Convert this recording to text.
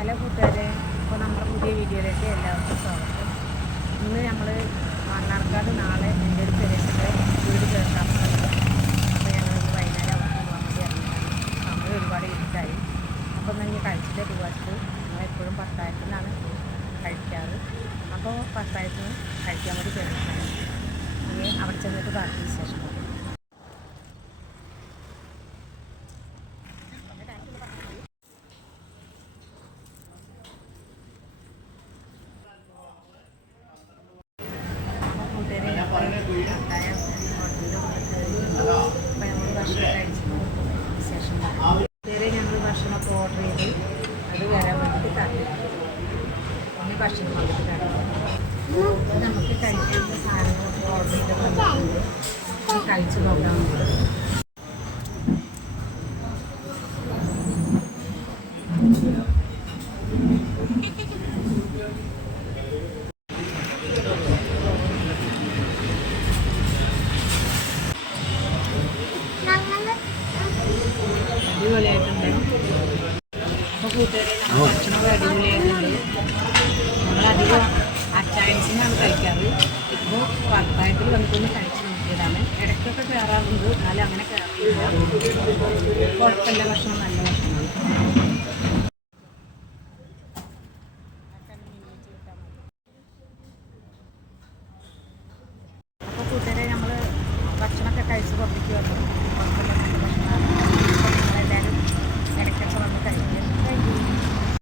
Hello കൂട്ടുകാരെ, അപ്പോൾ നമ്മുടെ പുതിയ വീഡിയോയിലേക്ക് എല്ലാവർക്കും സ്വാഗതം. ഇന്ന് നമ്മൾ മണ്ണാർക്കാട് നാളെ എൻ്റെ ഒരു പെരേൻ്റെ വീട് ചേർക്കാൻ പോകുന്നത്. അപ്പോൾ ഞങ്ങൾ വൈകുന്നേരം അവർക്ക് പോകാൻ വേണ്ടി ഇറങ്ങിയതാണ്. സമയം ഒരുപാട് ഇരുട്ടായി. അപ്പോൾ ഒന്ന് ഇനി കഴിച്ചിട്ട് പോകാച്ച് ഞങ്ങളെപ്പോഴും പത്തായത്തിനാണ് കഴിക്കാറ്. അപ്പോൾ പത്തായത്തിന് കഴിക്കാൻ വേണ്ടി കയറിയിട്ടാണ്. ഇനി അവിടെ ചെന്നിട്ട് ബാക്കി വിശേഷം പറയും. ഞങ്ങൾ ഭക്ഷണമൊക്കെ ഓർഡർ ചെയ്ത് അത് വരാൻ വേണ്ടിയിട്ട് കാത്തിരിക്കും. പിന്നെ ഭക്ഷണം വന്നിട്ട് കാണിക്കും. നമുക്ക് കഴിക്കാനുള്ള സാധനങ്ങളൊക്കെ ഓർഡർ ചെയ്തിട്ടുണ്ട്. കഴിച്ച് നോക്കാൻ വേണ്ടിയിട്ട് അടിപൊളിയായിട്ടുണ്ട്. അപ്പോൾ കൂട്ടുകാരെ, നമ്മൾ ഭക്ഷണമൊക്കെ അടിപൊളിയായിട്ടുണ്ട്. നമ്മളധികം അച്ചായൻസിനാണ് കഴിക്കാറ്. ഇപ്പോൾ പത്തായത്തിൽ വന്നിട്ടൊന്ന് കഴിച്ച് നോക്കിയതാണ്. ഇടയ്ക്കൊക്കെ കയറാറുണ്ട്, എന്നാലും അങ്ങനെ കയറിയില്ല. കുഴപ്പമില്ല, ഭക്ഷണം നല്ല ഭക്ഷണമാണ്. അപ്പോൾ കൂട്ടുകാരെ, നമ്മൾ ഭക്ഷണമൊക്കെ കഴിച്ച് പുറത്തേക്ക് വന്നു. കുഴപ്പമില്ല, നല്ല ഭക്ഷണമാണ്. അപ്പോൾ നിങ്ങളെല്ലാവരും ഇടയ്ക്കൊക്കെ വന്ന് കഴിക്കും.